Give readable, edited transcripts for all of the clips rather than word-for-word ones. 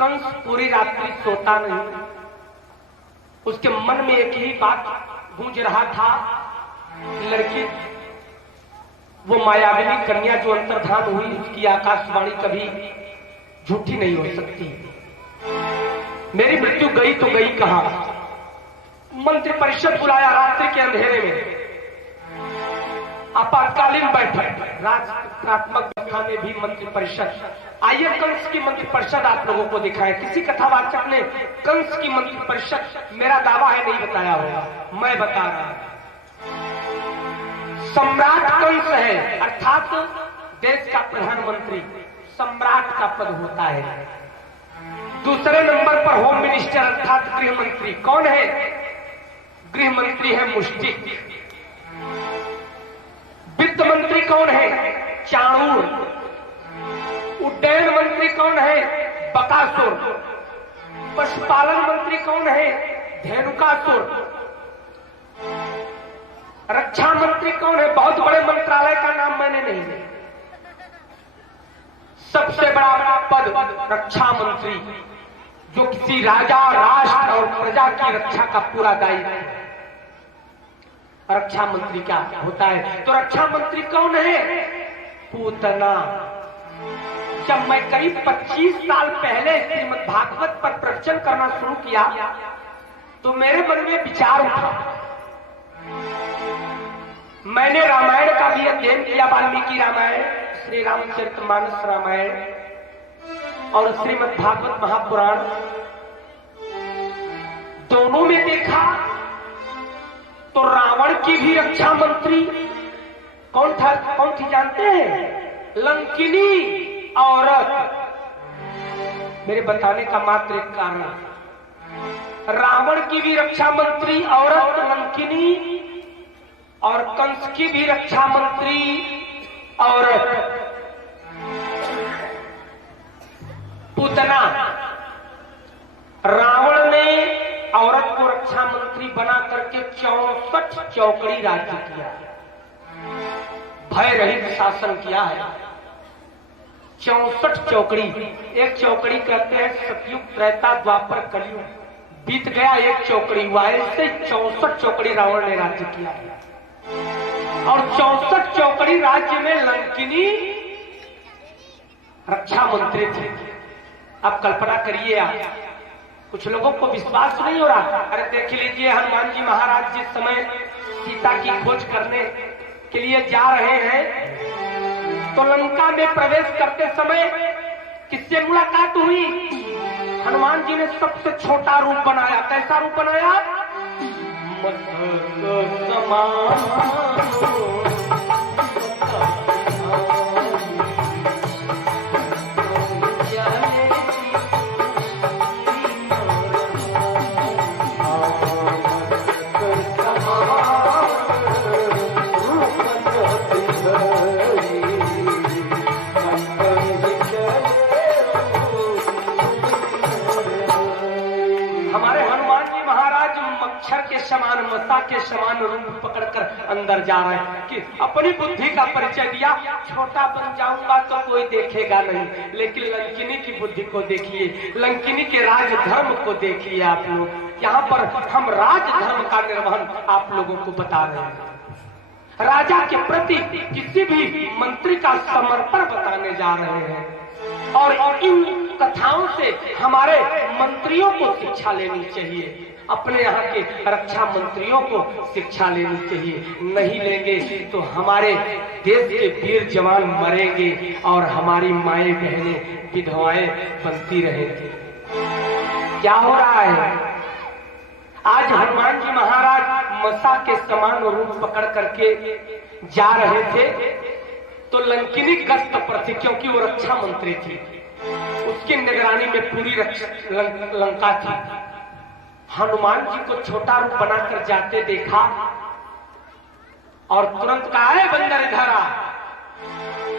कंस पूरी रात्रि सोता नहीं। उसके मन में एक ही बात गूंज रहा था, लड़की वो मायाविनी कन्या जो अंतर्धान हुई, उसकी आकाशवाणी कभी झूठी नहीं हो सकती। मेरी मृत्यु गई तो गई कहां? मंत्रिपरिषद बुलाया रात्रि के अंधेरे में, आपातकालीन बैठक, राजनीतिकात्मक व्यवस्था में भी मंत्रिपरिषद। आइए कंस की मंत्रिपरिषद आप लोगों को दिखाएं। किसी कथावाचक ने कंस की मंत्रिपरिषद, मेरा दावा है नहीं बताया होगा, मैं बता रहा हूं। सम्राट कंस है, अर्थात देश का प्रधानमंत्री, सम्राट का पद होता है। दूसरे नंबर पर होम मिनिस्टर अर्थात गृह मंत्री। कौन है? गृह मंत्री है मुष्टिक। वित्त मंत्री कौन है? चाणूर। उड्डयन मंत्री कौन है? बकासुर। पशुपालन मंत्री कौन है? धेनुकासुर। रक्षा मंत्री कौन है? बहुत बड़े मंत्रालय का नाम मैंने नहीं लिया। सबसे बड़ा पद रक्षा मंत्री, जो किसी राजा, राष्ट्र और प्रजा की रक्षा का पूरा दायित्व है। रक्षा मंत्री क्या होता है? तो रक्षा मंत्री कौन है? पूतना। जब मैं करीब 25 साल पहले श्रीमद् भागवत पर प्रवचन करना शुरू किया तो मेरे मन में विचार उठा। मैंने रामायण का भी अध्ययन किया, वाल्मीकि रामायण, श्री रामचरितमानस रामायण और श्रीमद् भागवत महापुराण, दोनों में देखा तो रावण की भी रक्षा मंत्री कौन था? कौन थी जानते हैं? लंकिनी औरत। मेरे बताने का मात्र एक कारण, रावण की भी रक्षा मंत्री औरत लंकिनी और कंस की भी रक्षा मंत्री औरत पूतना। रावण ने औरत को रक्षा मंत्री बना करके 64 चौकड़ी राज्य किया, भय रहित शासन किया है। 64 चौकड़ी। एक चौकड़ी कहते हैं सतयुग, त्रेता, द्वापर, कलयुग, बीत गया एक चौकड़ी हुआ। ऐसे 64 चौकड़ी रावण ने राज्य किया है। और 64 चौकड़ी राज्य में लंकिनी रक्षा मंत्री थी। अब कल्पना करिए आप, कुछ लोगों को विश्वास नहीं हो रहा। अरे देख लीजिए, हनुमान जी महाराज जिस समय सीता की खोज करने के लिए जा रहे हैं तो लंका में प्रवेश करते समय किससे मुलाकात हुई? हनुमान जी ने सबसे छोटा रूप बनाया। कैसा रूप बनाया? मस्तक समान। के समान, मसा के समान रूप पकड़कर अंदर जा रहे हैं कि अपनी बुद्धि का परिचय दिया। छोटा बन जाऊंगा तो कोई देखेगा नहीं, लेकिन लंकिनी की बुद्धि को देखिए, लंकिनी के राजधर्म को देखिए। आप लोग यहाँ पर हम राजधर्म का निर्वहन आप लोगों को बता रहे हैं। राजा के प्रति किसी भी मंत्री का समर्पण बताने जा रहे हैं। और इन कथाओं से हमारे मंत्रियों को शिक्षा लेनी चाहिए, अपने यहाँ के रक्षा मंत्रियों को शिक्षा लेनी चाहिए। नहीं लेंगे तो हमारे देश के वीर जवान मरेंगे और हमारी माएं बहनें विधवाएं बनती रहेंगी। क्या हो रहा है? आज हनुमान जी महाराज मसा के समान रूप पकड़ करके जा रहे थे तो लंकिनी गश्त पर थी, क्योंकि वो रक्षा मंत्री थी। उसकी निगरानी में पूरी लंका थी। हनुमान जी को छोटा रूप बनाकर जाते देखा और तुरंत कहा, है बंदर इधर आ।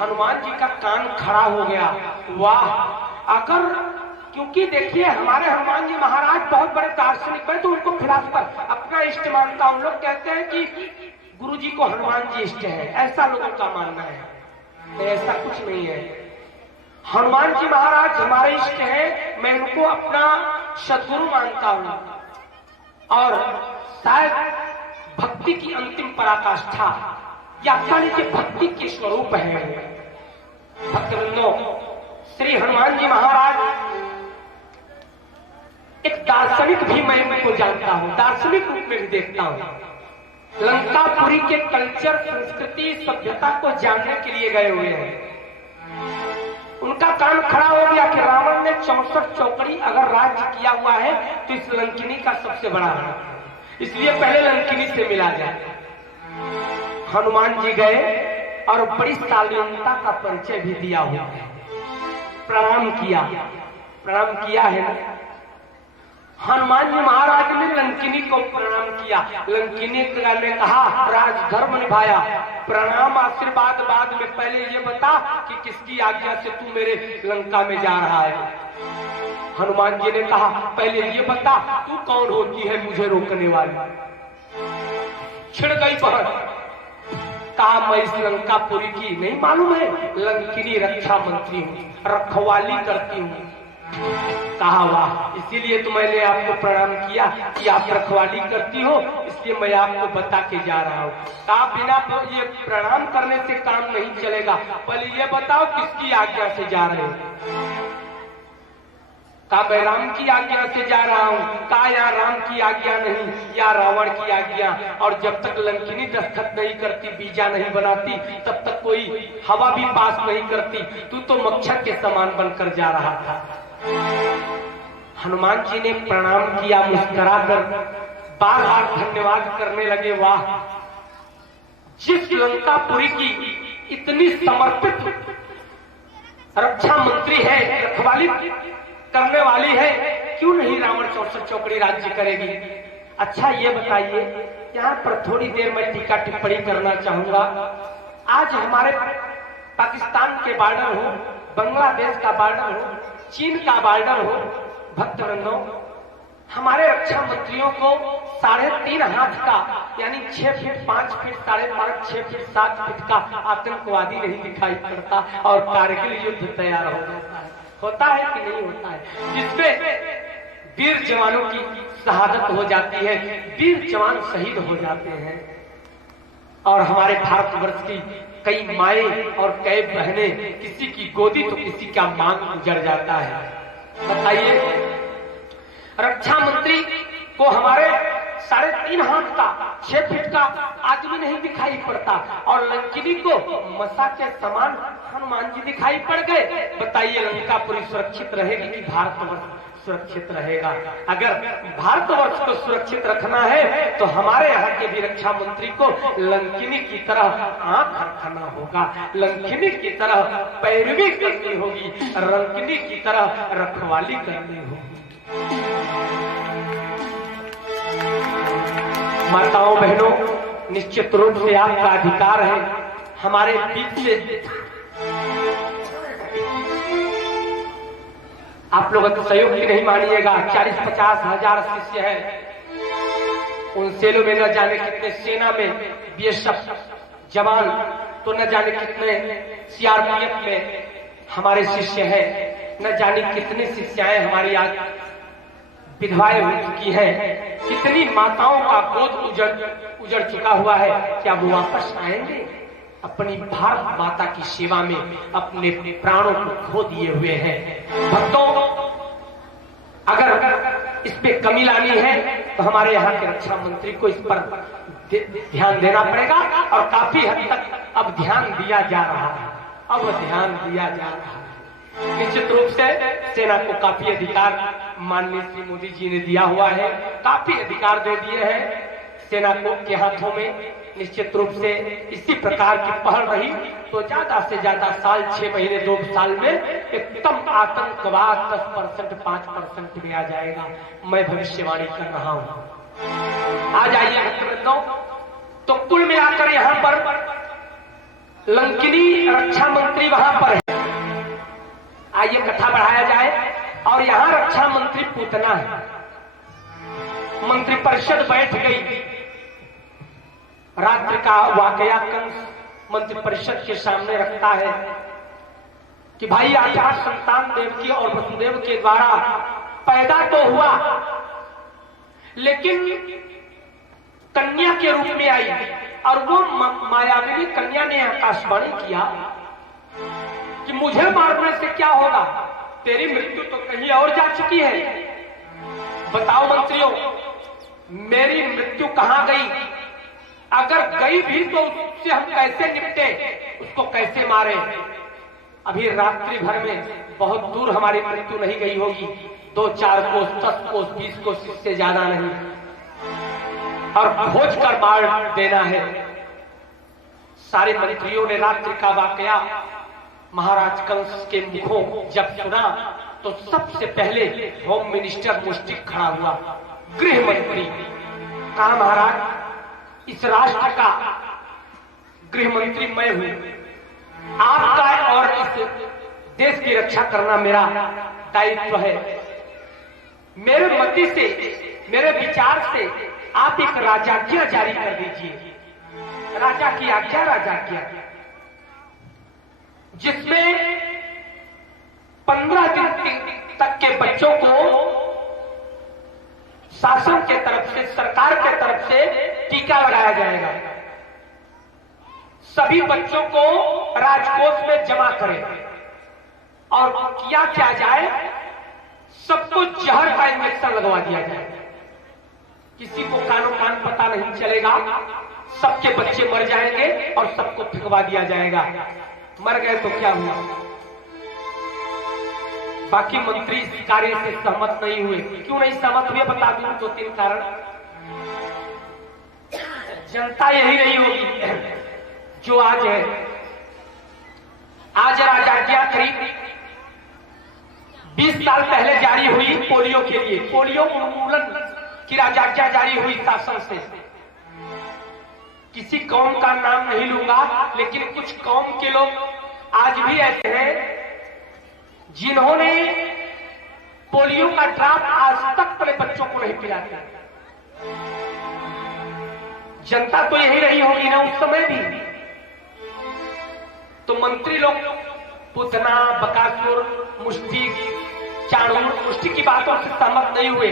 हनुमान जी का कान खड़ा हो गया। वाह! अगर, क्योंकि देखिए हमारे हनुमान जी महाराज बहुत बड़े दार्शनिक हैं तो उनको फिलॉसफर अपना इष्ट मानता। उन लोग कहते हैं कि गुरु जी को हनुमान जी इष्ट है, ऐसा लोगों का मानना है। ऐसा कुछ नहीं है। हनुमान जी महाराज हमारे इष्ट हैं मैं उनको अपना सद्गुरु मानता हूँ और शायद भक्ति की अंतिम पराकाष्ठा या कह लीजिए भक्ति के स्वरूप है। भक्तवृंदों, श्री हनुमान जी महाराज एक दार्शनिक भी मैं उनको जानता हूँ, दार्शनिक रूप में भी देखता हूँ। लंकापुरी के कल्चर, संस्कृति, सभ्यता को जानने के लिए गए हुए हैं। उनका कान खड़ा हो गया कि रावण ने 64 चौकड़ी अगर राज्य किया हुआ है तो इस लंकिनी का सबसे बड़ा है, इसलिए पहले लंकिनी से मिला जाए। हनुमान जी गए और बड़ी शालीनता का परिचय भी दिया हुआ है। प्रणाम किया है ना। हनुमान जी महाराज ने लंकिनी को प्रणाम किया। लंकिनी ने कहा राजधर्म निभाया, प्रणाम आशीर्वाद बाद में, पहले ये बता कि किसकी आज्ञा से तू मेरे लंका में जा रहा है। हनुमान जी ने कहा पहले ये बता तू कौन होती है मुझे रोकने वाली। छिड़ गई बहस। कहा मैं इस लंकापुरी की नहीं मालूम है, लंकिनी रक्षा मंत्री हूँ, रखवाली करती हूँ। कहा वाह, इसीलिए तो मैंने आपको प्रणाम किया कि आप रखवाली करती हो, इसलिए मैं आपको बता के जा रहा हूँ। कहा बिना ये प्रणाम करने से काम नहीं चलेगा, पहले ये बताओ किसकी आज्ञा से जा रहे हो। कहा मैं राम की आज्ञा से जा रहा हूँ। कहा यहाँ राम की आज्ञा नहीं, या रावण की आज्ञा, और जब तक लंकिनी दस्तखत नहीं करती, बीजा नहीं बनाती, तब तक कोई हवा भी पास नहीं करती। तू तो मच्छर के समान बनकर जा रहा था। हनुमान जी ने प्रणाम किया, मुस्कुराकर बार बार धन्यवाद करने लगे। वाह, जिस लंकापुरी की इतनी समर्पित रक्षा मंत्री है, रखवाली करने वाली है, क्यों नहीं रावण 64 चौकड़ी राज्य करेगी। अच्छा ये बताइए, यहाँ पर थोड़ी देर में टीका टिप्पणी करना चाहूंगा। आज हमारे पाकिस्तान के बॉर्डर हो, बांग्लादेश का बॉर्डर हो, चीन का बॉर्डर हो, भक्तवृंदों, हमारे रक्षा मंत्रियों को 3.5 हाथ का यानी 6 फीट 5 फीट 5.5 6 फीट 7 फीट का आतंकवादी नहीं दिखाई पड़ता और कारगिल युद्ध तैयार हो जाता है। होता है कि नहीं होता है, जिसमें वीर जवानों की शहादत हो जाती है, वीर जवान शहीद हो जाते हैं। और हमारे भारतवर्ष की कई माए और कई बहनें, किसी की गोदी तो किसी का मांग उजड़ जाता है। बताइए, रक्षा मंत्री को हमारे 3.5 हाथ का 6 फीट का आदमी नहीं दिखाई पड़ता और लंकिनी को मसा के समान हनुमान जी दिखाई पड़ गए। बताइए लंकापुरी सुरक्षित रहेगी कि भारतवर्ष सुरक्षित रहेगा? अगर भारतवर्ष को सुरक्षित रखना है तो हमारे यहाँ के भी रक्षा मंत्री को लंकिनी की तरह आंख रखना होगा, लंकिनी की तरह पैरवी करनी होगी, लंकिनी की तरह रखवाली करनी होगी। माताओं बहनों, निश्चित रूप से आपका अधिकार है हमारे बीच से आप लोग सहयोग की नहीं मानिएगा। 40-50 हजार शिष्य हैं, उन सेलों में न जाने कितने, सेना में बीएसएफ जवान तो न जाने कितने, सीआरपीएफ में हमारे शिष्य हैं, न जाने कितने शिष्याएं हमारी आज विधवाएं हो चुकी हैं, कितनी माताओं का गोद उजड़ चुका हुआ है। क्या वो वापस आएंगे? अपनी भारत माता की सेवा में अपने प्राणों को खो दिए हुए हैं। भक्तों, अगर इस पे कमी लानी है तो हमारे यहाँ के रक्षा मंत्री को इस पर ध्यान देना पड़ेगा और काफी हद तक अब ध्यान दिया जा रहा है, अब ध्यान दिया जा रहा है। निश्चित रूप से सेना को काफी अधिकार माननीय श्री मोदी जी ने दिया हुआ है, काफी अधिकार दे दिए हैं सेना को के हाथों में। निश्चित रूप से इसी प्रकार की पहल रही तो ज्यादा से ज्यादा साल 6 महीने 2 साल में एकदम आतंकवाद 10% 5% में आ जाएगा। मैं भविष्यवाणी कर रहा हूं। आ जाइए मित्रों, तो कुल मिलाकर यहाँ पर लंकिनी रक्षा मंत्री वहां पर है। आइए कथा बढ़ाया जाए। और यहाँ रक्षा मंत्री पूतना है। मंत्रिपरिषद बैठ गई। रात्रि का वाकया कंस मंत्रिपरिषद के सामने रखता है। कि भाई आचार संतान देवकी और वसुदेव के द्वारा पैदा तो हुआ, लेकिन कन्या के रूप में आई, और वो मायाविनी कन्या ने आकाशवाणी किया कि मुझे मारने से क्या होगा, तेरी मृत्यु तो कहीं और जा चुकी है। बताओ मंत्रियों, मेरी मृत्यु कहां गई? अगर गई भी तो उससे हम कैसे निपटे, उसको कैसे मारे? अभी रात्रि भर में बहुत दूर हमारी मृत्यु नहीं गई होगी, 2-4 कोस, 10 कोस, 20 कोस, इससे ज्यादा नहीं, और खोज कर मार देना है। सारे मंत्रियों ने रात्रि का वाकया महाराज कंस के मुखों जब सुना तो सबसे पहले होम मिनिस्टर मुष्टिक खड़ा हुआ, गृह मंत्री। कहा महाराज, इस राष्ट्र का गृह मंत्री मैं हूं, आपका और इस देश की रक्षा करना मेरा दायित्व है। मेरे मति से, मेरे विचार से आप एक राजाज्ञा जारी कर दीजिए, राजा की आज्ञा, राजाज्ञा, जिसमें 15 दिन तक के बच्चों को शासन के तरफ से, सरकार के तरफ से टीका लगाया जाएगा। सभी बच्चों को राजकोष में जमा करें, और क्या जाए, सबको जहर का इंजेक्शन लगवा दिया जाए। किसी को कानो कान पता नहीं चलेगा, सबके बच्चे मर जाएंगे और सबको फेंकवा दिया जाएगा। मर गए तो क्या हुआ? बाकी मंत्री इस कार्य से सहमत नहीं हुए। क्यों नहीं सहमत हुए बता दूं, 2-3 कारण। जनता यही नहीं होगी जो आज है। आज राजाज्ञा करीब 20 साल पहले जारी हुई पोलियो के लिए, पोलियो उन्मूलन की राजाज्ञा जारी हुई शासन से। किसी कौम का नाम नहीं लूंगा, लेकिन कुछ कौम के लोग आज भी ऐसे हैं जिन्होंने पोलियो का ड्रॉप आज तक अपने बच्चों को नहीं पिलाते। जनता तो यही रही होगी ना उस समय भी। तो मंत्री लोग पूतना, बकासुर, मुष्टिक, चाणूर, मुष्टिक की बातों से सहमत नहीं हुए।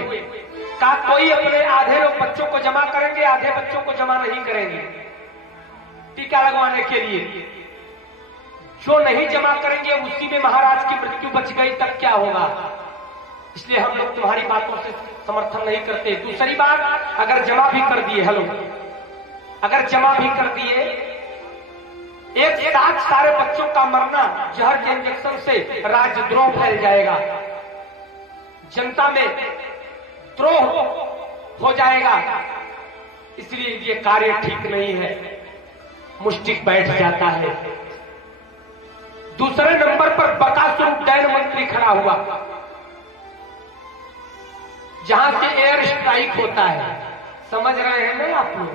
कहा कोई अपने आधे लोग बच्चों को जमा करेंगे, आधे बच्चों को जमा नहीं करेंगे टीका लगवाने के लिए। जो नहीं जमा करेंगे उसी में महाराज की मृत्यु बच गई, तब क्या होगा? इसलिए हम लोग तुम्हारी बातों से समर्थन नहीं करते। दूसरी बात, अगर जमा भी कर दिए, हेलो, अगर जमा भी कर दिए, एक साथ सारे बच्चों का मरना जहर के इंजेक्शन से राजद्रोह फैल जाएगा, जनता में द्रोह हो जाएगा। इसलिए ये कार्य ठीक नहीं है। मुष्टिक बैठ जाता है। दूसरे नंबर पर बकासुर उड्डयन मंत्री खड़ा हुआ, जहां से एयर स्ट्राइक होता है। समझ रहे हैं ना आप लोग?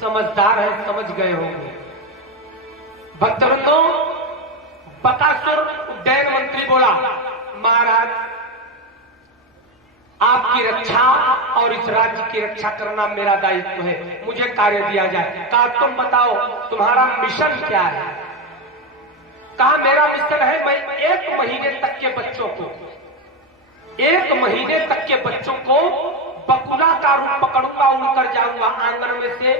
समझदार है, समझ गए होंगे। भक्तवृंदों, बकासुर उड्डयन मंत्री बोला, महाराज आपकी रक्षा और इस राज्य की रक्षा करना मेरा दायित्व है, मुझे कार्य दिया जाए। कहा तुम बताओ तुम्हारा मिशन क्या है? कहा मेरा मिशन है, मैं 1 महीने तक के बच्चों को, 1 महीने तक के बच्चों को बकुला का रूप पकड़ूंगा, उड़कर जाऊंगा, आंगन में से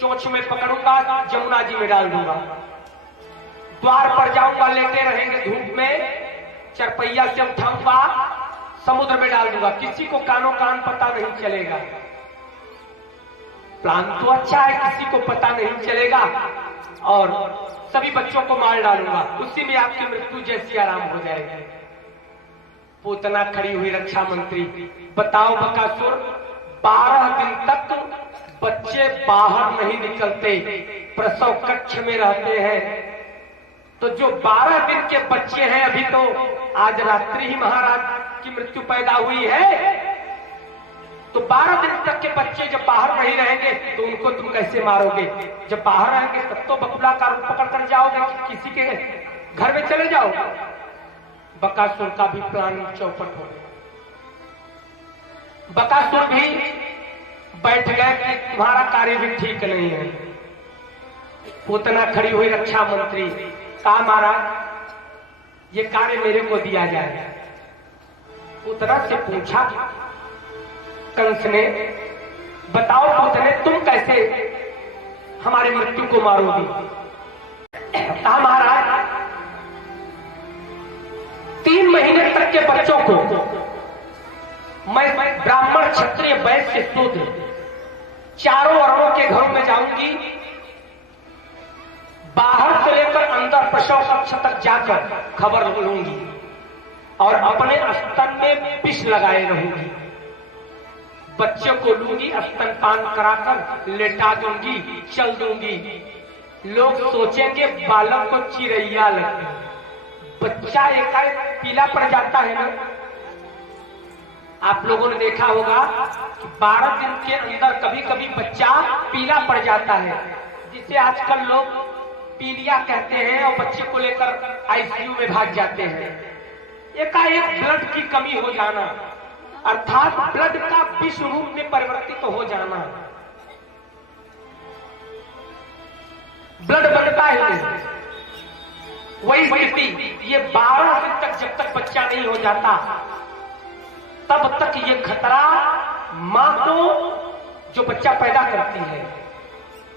चोंच में पकड़ूंगा, जमुना जी में डाल दूंगा, द्वार पर जाऊंगा, लेटे रहेंगे धूप में, चरपैया से उठाऊंगा, समुद्र में डाल दूंगा, किसी को कानो कान पता नहीं चलेगा। प्लान तो अच्छा है, किसी को पता नहीं चलेगा, और सभी बच्चों को मार डालूंगा, उसी में आपकी मृत्यु जैसी आराम हो जाएगी। पूतना खड़ी हुई रक्षा मंत्री, बताओ बकासुर, 12 दिन तक बच्चे बाहर नहीं निकलते, प्रसव कक्ष में रहते हैं। तो जो 12 दिन के बच्चे हैं, अभी तो आज रात्रि ही महाराज की मृत्यु पैदा हुई है, तो 12 दिन तक के बच्चे जब बाहर नहीं रहेंगे तो उनको तुम कैसे मारोगे? जब बाहर रहेंगे तब तो बकुला का रूप पकड़ कर जाओगे, किसी के घर में चले जाओ। बकासुर का भी प्लान चौपट हो गया। बकासुर भी बैठ गए कि तुम्हारा कार्य भी ठीक नहीं है। पूतना खड़ी हुई रक्षा मंत्री, कहा महाराज ये कार्य मेरे को दिया जाए। पूतना से पूछा कंस ने, बताओ पूतने तुम कैसे हमारी मृत्यु को मारोगी? कहा महाराज 3 महीने तक के बच्चों को मैं ब्राह्मण क्षत्रिय वैश्य शूद्र चारों वर्णों के घरों में जाऊंगी, बाहर से लेकर अंदर प्रसव कक्ष तक जाकर खबर लूंगी और अपने स्तन में विष लगाए रहूंगी। बच्चे को लूंगी, स्तनपान कराकर लेटा दूंगी, चल दूंगी। लोग सोचेंगे बालक को चिरैया लगे। बच्चा एकाएक पीला पड़ जाता है ना। आप लोगों ने देखा होगा कि 12 दिन के अंदर कभी कभी बच्चा पीला पड़ जाता है, जिसे आजकल लोग पीलिया कहते हैं और बच्चे को लेकर आईसीयू में भाग जाते हैं। एकाएक ब्लड की कमी हो जाना, अर्थात ब्लड का विष रूप में परिवर्तित हो जाना। ब्लड बनता ही नहीं। वही स्थिति ये 12 दिन तक जब तक बच्चा नहीं हो जाता तब तक ये खतरा मां को जो बच्चा पैदा करती है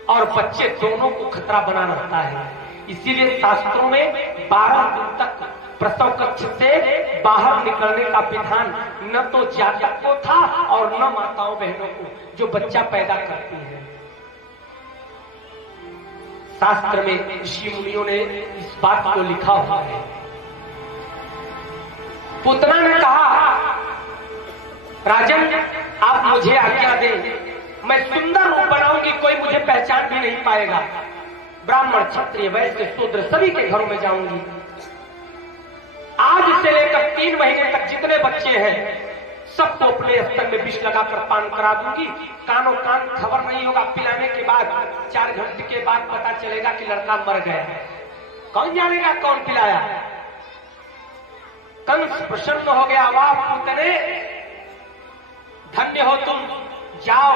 और बच्चे दोनों को खतरा बना रहता है। इसीलिए शास्त्रों में 12 दिन तक प्रसव कक्ष से बाहर निकलने का विधान न तो जातक को था और न माताओं बहनों को जो बच्चा पैदा करती है। शास्त्र में ऋषि मुनियों ने इस बात को लिखा हुआ है। पुतना ने कहा राजन आप मुझे आज्ञा दें, मैं सुंदर रूप बनाऊंगी, कोई मुझे पहचान भी नहीं पाएगा। ब्राह्मण क्षत्रिय वैश्य शूद्र सभी के घरों में जाऊंगी। आज से लेकर 3 महीने तक जितने बच्चे हैं सबको अपने स्तन में विष लगाकर पान करा दूंगी। कानों कान खबर नहीं होगा, पिलाने के बाद 4 घंटे के बाद पता चलेगा कि लड़का मर गया है। कौन जानेगा कौन पिलाया? कंस प्रसन्न हो गया, वाह पुतने धन्य हो तुम, जाओ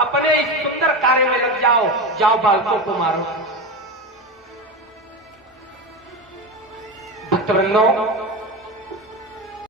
अपने इस सुंदर कार्य में लग जाओ, जाओ बालकों को मारो। भक्तवृंदों